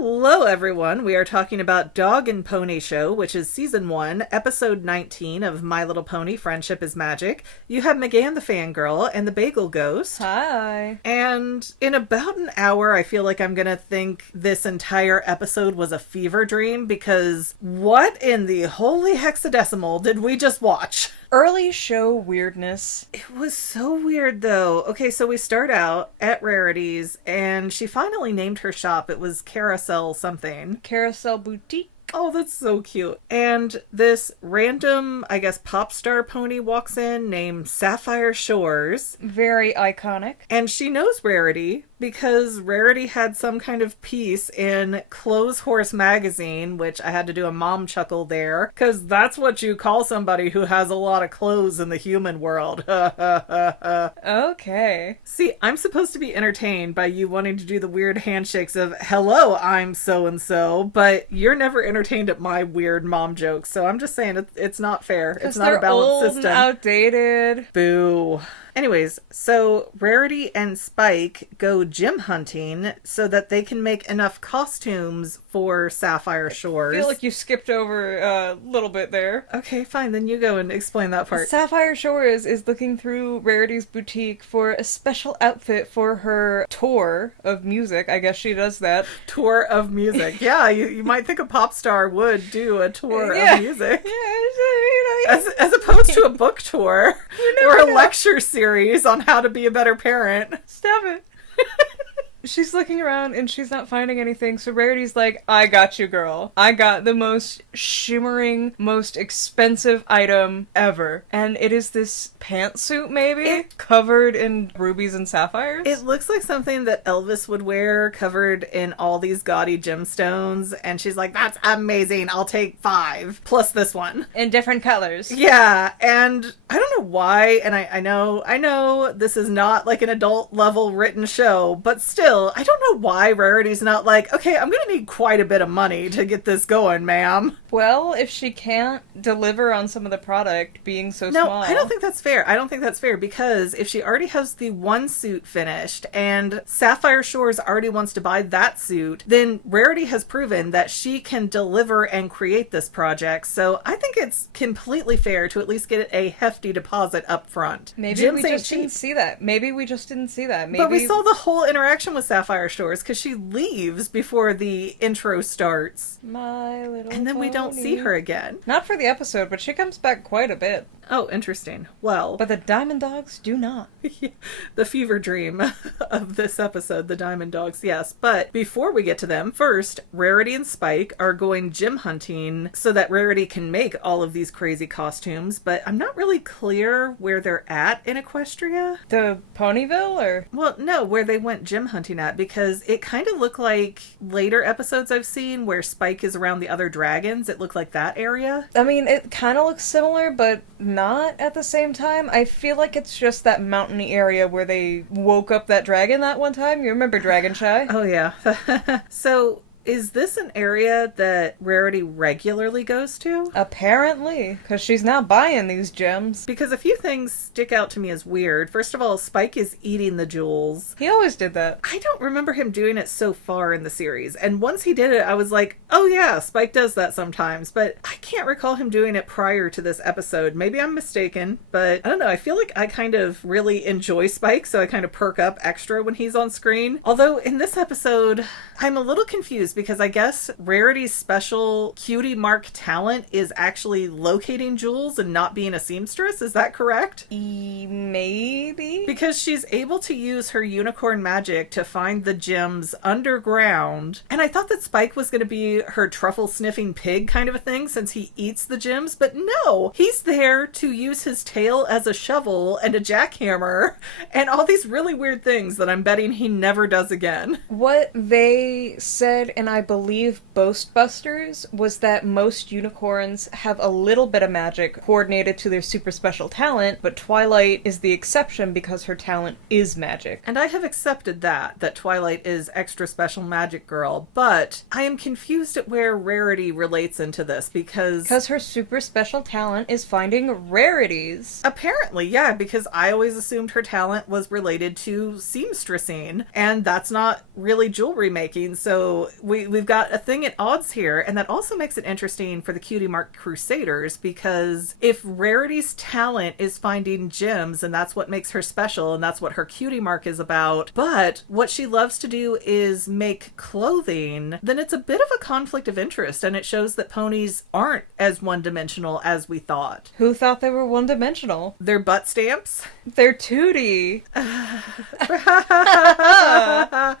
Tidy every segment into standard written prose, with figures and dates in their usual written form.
Hello, everyone. We are talking about Dog and Pony Show, which is Season 1, Episode 19 of My Little Pony, Friendship is Magic. You have McGann the Fangirl and the Bagel Ghost. Hi. And in about an hour, I feel like I'm going to think this entire episode was a fever dream, because what in the holy hexadecimal did we just watch? Early show weirdness. It was so weird, though. Okay, so we start out at Rarity's, and she finally named her shop. It was Carousel something. Carousel Boutique. Oh, that's so cute. And this random, I guess, pop star pony walks in named Sapphire Shores. Very iconic. And she knows Rarity because Rarity had some kind of piece in Clothes Horse magazine, which I had to do a mom chuckle there, because that's what you call somebody who has a lot of clothes in the human world. Okay. See, I'm supposed to be entertained by you wanting to do the weird handshakes of, hello, I'm so-and-so, but you're never entertained at my weird mom jokes, so I'm just saying it's not fair. It's not a balanced old system. And outdated. Boo. Anyways, so Rarity and Spike go gym hunting so that they can make enough costumes for Sapphire Shores. I feel like you skipped over a little bit there. Okay, fine, then you go and explain that part. Sapphire Shores is looking through Rarity's boutique for a special outfit for her tour of music. I guess she does that. Tour of music. Yeah, you might think a pop star would do a tour of music. Yeah, as opposed to a book tour or a lecture series on how to be a better parent. Stop it. She's looking around and she's not finding anything, so Rarity's like, I got you, girl. I got the most shimmering, most expensive item ever. And it is this pantsuit, maybe? Covered in rubies and sapphires? It looks like something that Elvis would wear, covered in all these gaudy gemstones, and she's like, that's amazing, I'll take 5, plus this one. In different colors. Yeah, and I don't know why, and I know this is not like an adult level written show, but still, I don't know why Rarity's not like, okay, I'm gonna need quite a bit of money to get this going, ma'am. Well, if she can't deliver on some of the product being so small... No, I don't think that's fair. I don't think that's fair, because if she already has the one suit finished and Sapphire Shores already wants to buy that suit, then Rarity has proven that she can deliver and create this project, so I think it's completely fair to at least get a hefty deposit up front. Maybe we just didn't see that. Maybe we just didn't see that. Maybe... But we saw the whole interaction with Sapphire Shores, because she leaves before the intro starts. My little And then we don't see her again. Not for the episode, but she comes back quite a bit. Oh, interesting. Well... But the Diamond Dogs do not. The fever dream of this episode, the Diamond Dogs, yes. But before we get to them, first, Rarity and Spike are going gym hunting so that Rarity can make all of these crazy costumes, but I'm not really clear where they're at in Equestria. The Ponyville, or...? Well, no, where they went gym hunting at, because it kind of looked like later episodes I've seen where Spike is around the other dragons. It looked like that area. I mean, it kind of looks similar, but not at the same time. I feel like it's just that mountainy area where they woke up that dragon that one time. You remember Dragon Shy? Oh, yeah. So... is this an area that Rarity regularly goes to? Apparently, because she's now buying these gems. Because a few things stick out to me as weird. First of all, Spike is eating the jewels. He always did that. I don't remember him doing it so far in the series. And once he did it, I was like, oh yeah, Spike does that sometimes. But I can't recall him doing it prior to this episode. Maybe I'm mistaken, but I don't know. I feel like I kind of really enjoy Spike, so I kind of perk up extra when he's on screen. Although in this episode, I'm a little confused, because I guess Rarity's special cutie mark talent is actually locating jewels and not being a seamstress. Is that correct? Maybe? Because she's able to use her unicorn magic to find the gems underground. And I thought that Spike was going to be her truffle sniffing pig kind of a thing, since he eats the gems, but no! He's there to use his tail as a shovel and a jackhammer and all these really weird things that I'm betting he never does again. What they said in, I believe, Ghostbusters was that most unicorns have a little bit of magic coordinated to their super special talent, but Twilight is the exception because her talent is magic. And I have accepted that Twilight is extra special magic girl, but I am confused at where Rarity relates into this, because her super special talent is finding rarities. Apparently, yeah, because I always assumed her talent was related to seamstressing, and that's not really jewelry making, so we we've got a thing at odds here, and that also makes it interesting for the Cutie Mark Crusaders, because if Rarity's talent is finding gems, and that's what makes her special, and that's what her Cutie Mark is about, but what she loves to do is make clothing, then it's a bit of a conflict of interest, and it shows that ponies aren't as one-dimensional as we thought. Who thought they were one-dimensional? They're butt stamps. They're Tootie.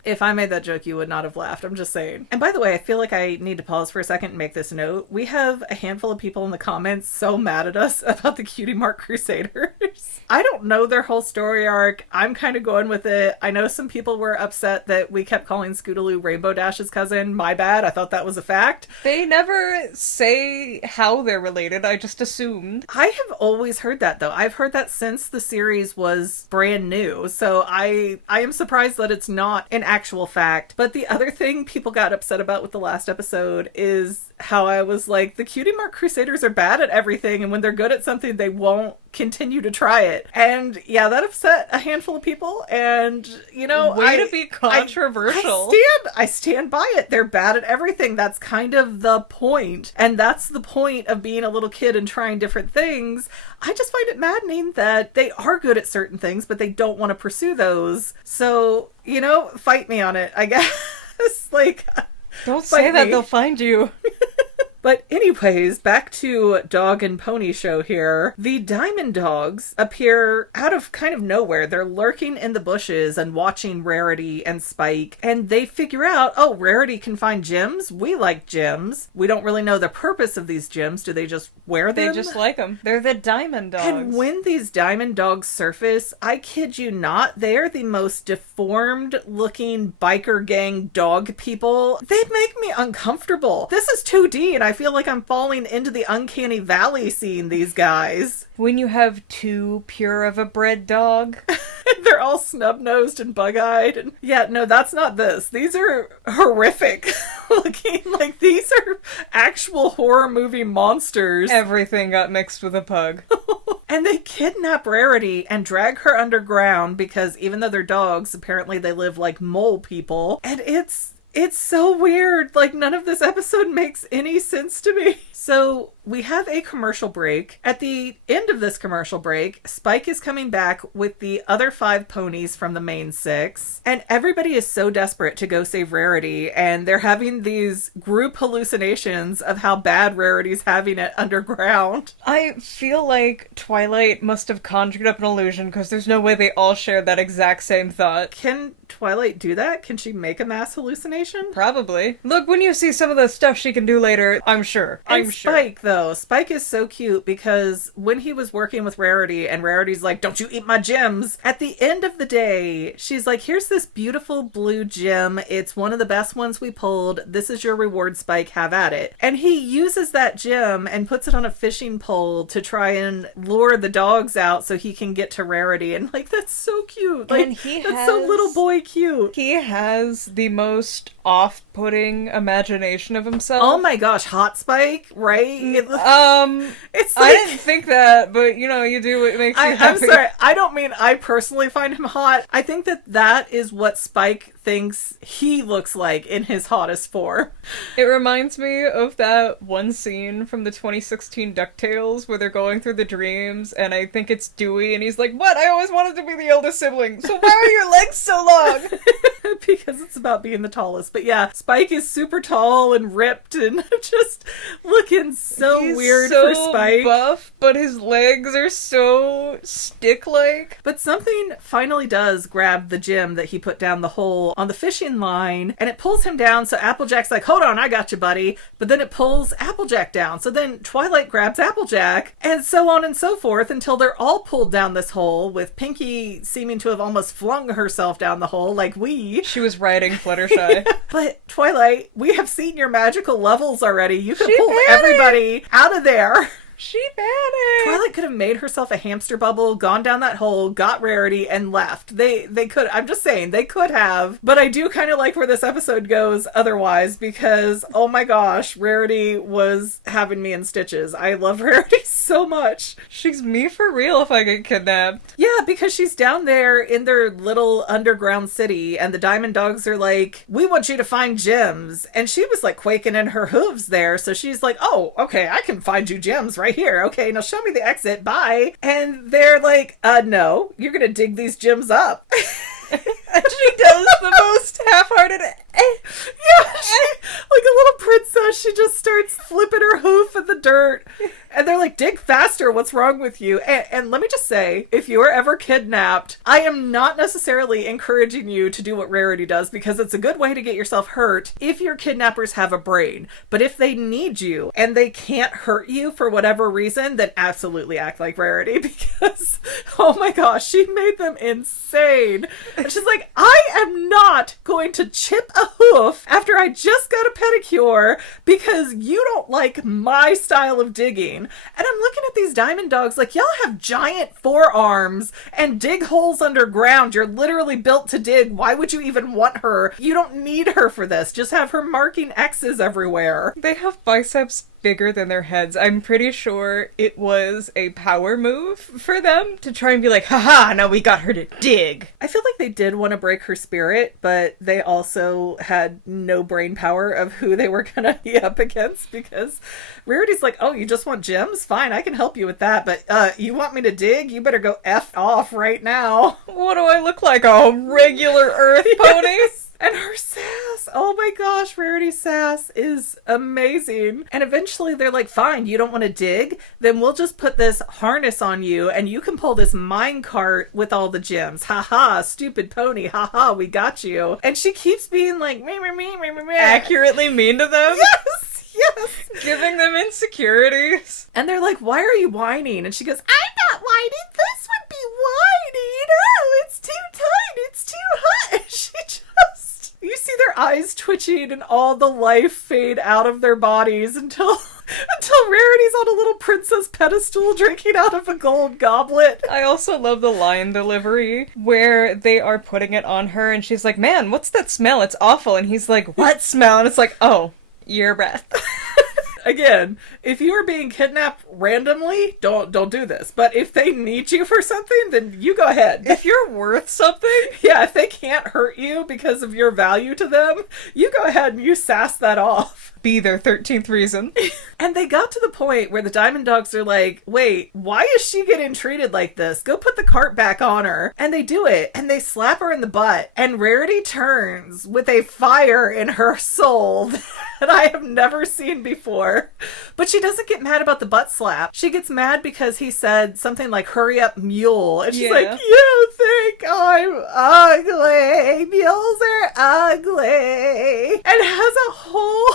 If I made that joke, you would not have laughed. I'm just saying. And by the way, I feel like I need to pause for a second and make this note. We have a handful of people in the comments so mad at us about the Cutie Mark Crusaders. I don't know their whole story arc. I'm kind of going with it. I know some people were upset that we kept calling Scootaloo Rainbow Dash's cousin. My bad. I thought that was a fact. They never say how they're related. I just assumed. I have always heard that, though. I've heard that since the series was brand new. So I am surprised that it's not an actual fact. But the other thing people got upset about with the last episode is how I was like, the Cutie Mark Crusaders are bad at everything, and when they're good at something, they won't continue to try it. And yeah, that upset a handful of people, and you know, way to be controversial. I stand by it. They're bad at everything. That's kind of the point. And that's the point of being a little kid and trying different things. I just find it maddening that they are good at certain things, but they don't want to pursue those. So, you know, fight me on it, I guess. Like, don't say that, they'll find you. But anyways, back to Dog and Pony Show here. The Diamond Dogs appear out of kind of nowhere. They're lurking in the bushes and watching Rarity and Spike. And they figure out, oh, Rarity can find gems? We like gems. We don't really know the purpose of these gems. Do they just wear them? They just like them. They're the Diamond Dogs. And when these Diamond Dogs surface, I kid you not, they're the most deformed looking biker gang dog people. They make me uncomfortable. This is 2D and I feel like I'm falling into the uncanny valley seeing these guys. When you have too pure of a bred dog. They're all snub-nosed and bug-eyed. And yeah, no, that's not this. These are horrific looking. Like, these are actual horror movie monsters. Everything got mixed with a pug. And they kidnap Rarity and drag her underground because even though they're dogs, apparently they live like mole people. And it's so weird. Like, none of this episode makes any sense to me. So we have a commercial break. At the end of this commercial break, Spike is coming back with the other 5 ponies from the main 6. And everybody is so desperate to go save Rarity. And they're having these group hallucinations of how bad Rarity's having it underground. I feel like Twilight must have conjured up an illusion because there's no way they all share that exact same thought. Can Twilight do that? Can she make a mass hallucination? Probably. Look, when you see some of the stuff she can do later, I'm sure. Spike, though. Spike is so cute because when he was working with Rarity and Rarity's like, don't you eat my gems. At the end of the day, she's like, here's this beautiful blue gem. It's one of the best ones we pulled. This is your reward, Spike. Have at it. And he uses that gem and puts it on a fishing pole to try and lure the dogs out so he can get to Rarity. And like, that's so cute. Like, that's so little boy cute. He has the most off-putting imagination of himself. Oh my gosh, hot Spike, right? It's like, I didn't think that, but you know, you do what makes you happy. I'm sorry, I don't mean I personally find him hot. I think that is what Spike thinks he looks like in his hottest form. It reminds me of that one scene from the 2016 DuckTales where they're going through the dreams, and I think it's Dewey, and he's like, what? I always wanted to be the eldest sibling, so why are your legs so long? Because it's about being the tallest. But yeah, Spike is super tall and ripped and just looking so weird for Spike. He's so buff, but his legs are so stick-like. But something finally does grab the gem that he put down the hole on the fishing line, and it pulls him down, so Applejack's like, hold on, I got you, buddy. But then it pulls Applejack down, so then Twilight grabs Applejack, and so on and so forth until they're all pulled down this hole, with Pinky seeming to have almost flung herself down the hole like we. She was riding Fluttershy. But Twilight, we have seen your magical levels already. You can pull everybody out of there. She panicked. Twilight could have made herself a hamster bubble, gone down that hole, got Rarity, and left. They could, I'm just saying, they could have. But I do kind of like where this episode goes otherwise, because, oh my gosh, Rarity was having me in stitches. I love Rarity so much. She's me for real if I get kidnapped. Yeah, because she's down there in their little underground city, and the Diamond Dogs are like, we want you to find gems. And she was like quaking in her hooves there, so she's like, oh, okay, I can find you gems right here. Okay, now show me the exit. Bye. And they're like, no, you're gonna dig these gems up. And she does the most half-hearted. Yeah, like a little princess, she just starts flipping her hoof in the dirt. And they're like, dig faster, what's wrong with you? And let me just say, if you're ever kidnapped, I am not necessarily encouraging you to do what Rarity does, because it's a good way to get yourself hurt if your kidnappers have a brain. But if they need you and they can't hurt you for whatever reason, then absolutely act like Rarity, because, oh my gosh, she made them insane. And she's like, I am not going to chip a hoof after I just got a pedicure because you don't like my style of digging. And I'm looking at these Diamond Dogs like, y'all have giant forearms and dig holes underground. You're literally built to dig. Why would you even want her? You don't need her for this. Just have her marking X's everywhere. They have biceps bigger than their heads. I'm pretty sure it was a power move for them to try and be like, haha, now we got her to dig. I feel like they did want to break her spirit, but they also had no brain power of who they were gonna be up against, because Rarity's like, oh, you just want gems? Fine, I can help you with that, but you want me to dig? You better go F off right now. What do I look like, a regular earth pony? Yes. And her sass, oh my gosh, Rarity's sass is amazing. And eventually they're like, fine, you don't want to dig? Then we'll just put this harness on you and you can pull this mine cart with all the gems. Haha, stupid pony, haha, we got you. And she keeps being like, me. Accurately mean to them? Yes! Giving them insecurities. And they're like, why are you whining? And she goes, I'm not whining, this would be whining. Oh, it's too tight, it's too hot. And she just, you see their eyes twitching and all the life fade out of their bodies until Rarity's on a little princess pedestal drinking out of a gold goblet. I also love the line delivery where they are putting it on her and she's like, man, what's that smell? It's awful. And he's like, what smell? And it's like, oh, your breath. Again, if you are being kidnapped randomly, don't do this. But if they need you for something, then you go ahead. If you're worth something, yeah, if they can't hurt you because of your value to them, you go ahead and you sass that off. Be their 13th reason. And they got to the point where the Diamond Dogs are like, wait, why is she getting treated like this? Go put the cart back on her. And they do it, and they slap her in the butt. And Rarity turns with a fire in her soul that I have never seen before. But she doesn't get mad about the butt slap. She gets mad because he said something like, hurry up, mule. And she's like, you think I'm ugly? Mules are ugly. And has a whole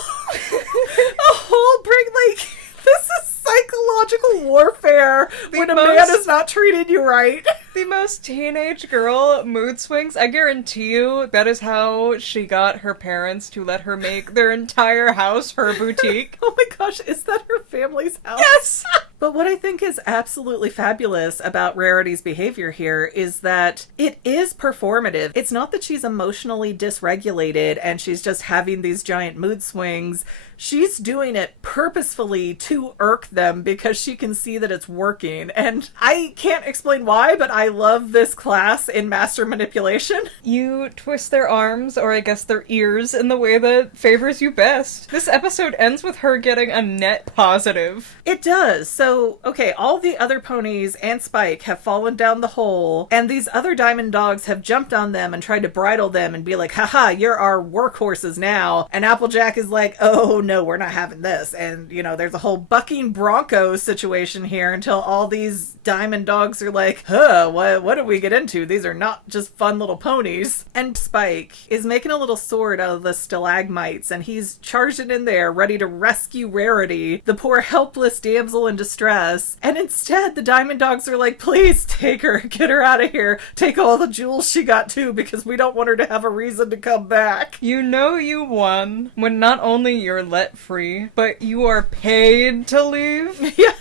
bring, like, this is psychological warfare when a man is not treating you right. The most teenage girl mood swings. I guarantee you that is how she got her parents to let her make their entire house her boutique. Oh my gosh, is that her family's house? Yes! But what I think is absolutely fabulous about Rarity's behavior here is that it is performative. It's not that she's emotionally dysregulated and she's just having these giant mood swings. She's doing it purposefully to irk them because she can see that it's working. And I can't explain why, but I love this class in master manipulation. You twist their arms, or I guess their ears, in the way that favors you best. This episode ends with her getting a net positive. It does. So, okay, all the other ponies and Spike have fallen down the hole, and these other Diamond Dogs have jumped on them and tried to bridle them and be like, haha, you're our workhorses now. And Applejack is like, oh no, we're not having this. And, you know, there's a whole bucking bronco situation here until all these Diamond Dogs are like, what did we get into? These are not just fun little ponies. And Spike is making a little sword out of the stalagmites, and he's charging in there ready to rescue Rarity, the poor helpless damsel in distress. And instead the Diamond Dogs are like, please take her, get her out of here, take all the jewels she got too, because we don't want her to have a reason to come back. You know you won when not only you're let free, but you are paid to leave. Yeah.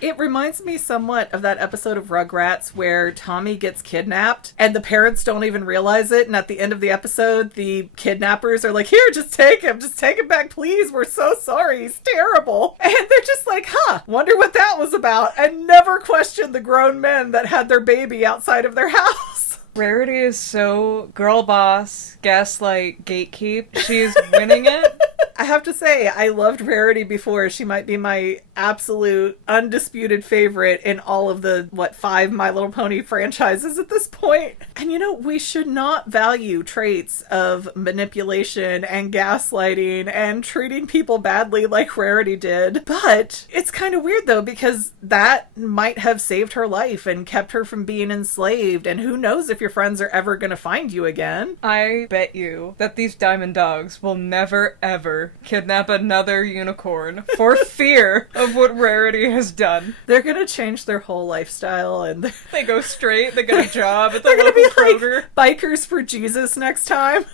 It reminds me somewhat of that episode of Rugrats where Tommy gets kidnapped and the parents don't even realize it. And at the end of the episode, the kidnappers are like, here, just take him back, please. We're so sorry. He's terrible. And they're just like, wonder what that was about. And never question the grown men that had their baby outside of their house. Rarity is so girl boss, gaslight, gatekeep. She's winning it. I have to say, I loved Rarity before. She might be my absolute undisputed favorite in all of the, 5 My Little Pony franchises at this point. And we should not value traits of manipulation and gaslighting and treating people badly like Rarity did. But it's kind of weird though, because that might have saved her life and kept her from being enslaved. And who knows if your friends are ever going to find you again. I bet you that these diamond dogs will never ever kidnap another unicorn for fear of what Rarity has done. They're gonna change their whole lifestyle and they go straight, they get a job at the they're gonna local be Kroger. Like bikers for Jesus next time.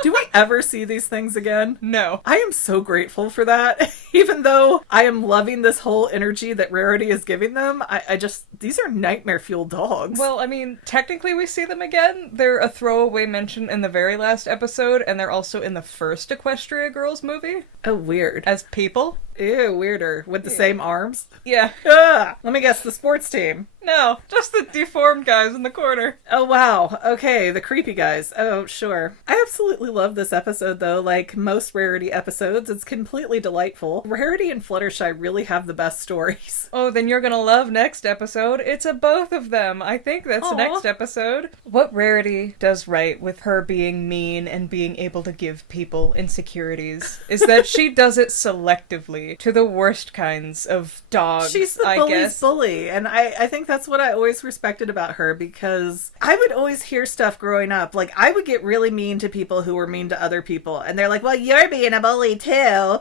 Do we ever see these things again? No. I am so grateful for that. Even though I am loving this whole energy that Rarity is giving them, I just, these are nightmare-fueled dogs. Well, I mean, technically we see them again. They're a throwaway mention in the very last episode, and they're also in the first Equestria Girls movie. Oh, weird. As people. Ew, weirder. With the same arms? Yeah. Let me guess, the sports team. No, just the deformed guys in the corner. Oh, wow. Okay, the creepy guys. Oh, sure. I absolutely love this episode, though. Like most Rarity episodes, it's completely delightful. Rarity and Fluttershy really have the best stories. Oh, then you're gonna love next episode. It's a both of them. I think that's the next episode. What Rarity does right with her being mean and being able to give people insecurities is that she does it selectively to the worst kinds of dogs. She's the bully's bully, and I think that's what I always respected about her, because I would always hear stuff growing up. Like, I would get really mean to people who were mean to other people, and they're like, well, you're being a bully too.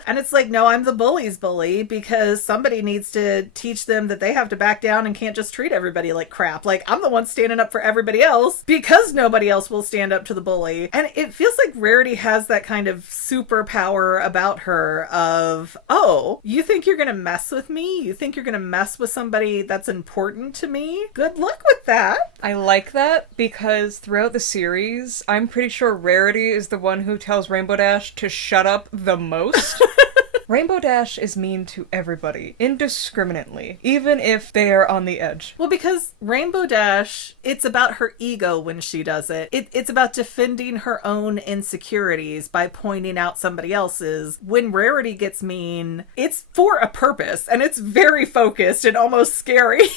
And it's like, no, I'm the bully's bully, because somebody needs to teach them that they have to back down and can't just treat everybody like crap. Like, I'm the one standing up for everybody else because nobody else will stand up to the bully. And it feels like Rarity has that kind of superpower about her of, oh, you think you're gonna mess with me? You think you're gonna mess with somebody that's important to me? Good luck with that. I like that because throughout the series, I'm pretty sure Rarity is the one who tells Rainbow Dash to shut up the most. Rainbow Dash is mean to everybody, indiscriminately, even if they are on the edge. Well, because Rainbow Dash, it's about her ego when she does it. It's about defending her own insecurities by pointing out somebody else's. When Rarity gets mean, it's for a purpose, and it's very focused and almost scary.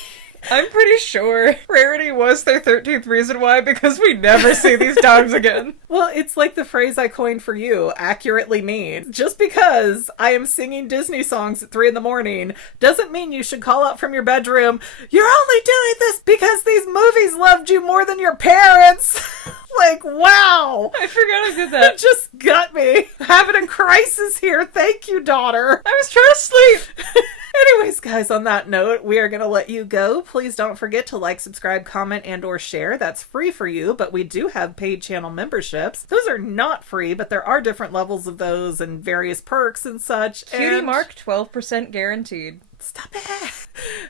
I'm pretty sure Rarity was their 13th reason why, because we never see these dogs again. Well, it's like the phrase I coined for you, accurately mean. Just because I am singing Disney songs at 3 a.m. doesn't mean you should call out from your bedroom, you're only doing this because these movies loved you more than your parents. Like, wow. I forgot I did that. It just got me. Having a crisis here. Thank you, daughter. I was trying to sleep. Anyways, guys, on that note, we are going to let you go. Please don't forget to like, subscribe, comment, and or share. That's free for you, but we do have paid channel memberships. Those are not free, but there are different levels of those and various perks and such. Cutie mark, 12% guaranteed. Stop it.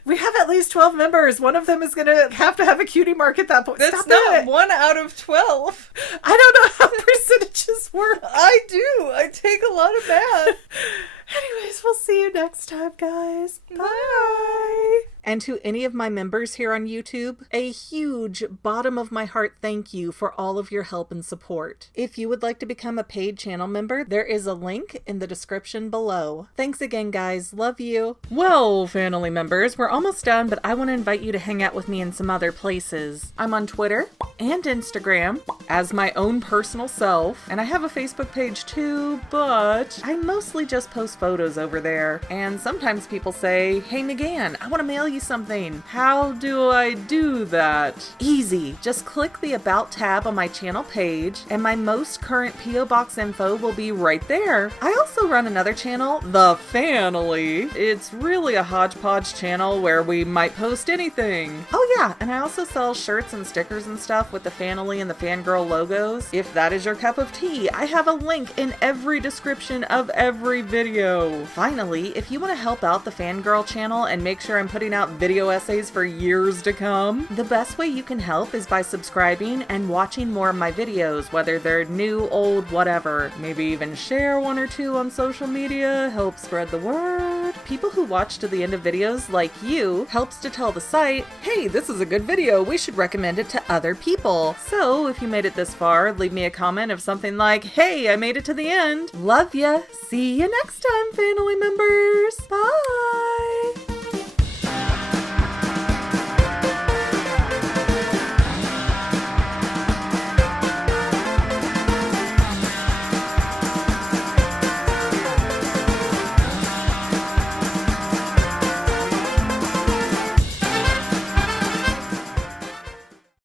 We have at least 12 members. One of them is going to have a cutie mark at that point. That's Stop not it. 1 out of 12. I don't know how percentages work. I do. I take a lot of math. Anyways, we'll see you next time, guys. Bye. And to any of my members here on YouTube, a huge bottom of my heart thank you for all of your help and support. If you would like to become a paid channel member, there is a link in the description below. Thanks again, guys. Love you. Well, family members, we're almost done, but I want to invite you to hang out with me in some other places. I'm on Twitter and Instagram as my own personal self, and I have a Facebook page too, but I mostly just post photos over there. And sometimes people say, hey McGann, I want to mail you something. How do I do that? Easy. Just click the About tab on my channel page, and my most current P.O. Box info will be right there. I also run another channel, The Family. It's really a hodgepodge channel where we might post anything. Oh yeah, and I also sell shirts and stickers and stuff with the Family and the Fangirl logos. If that is your cup of tea, I have a link in every description of every video. Finally, if you want to help out the Fangirl channel and make sure I'm putting out out video essays for years to come. The best way you can help is by subscribing and watching more of my videos, whether they're new, old, whatever. Maybe even share one or two on social media, help spread the word. People who watch to the end of videos like you helps to tell the site, hey, this is a good video, we should recommend it to other people. So if you made it this far, leave me a comment of something like, hey, I made it to the end. Love ya. See you next time, family members.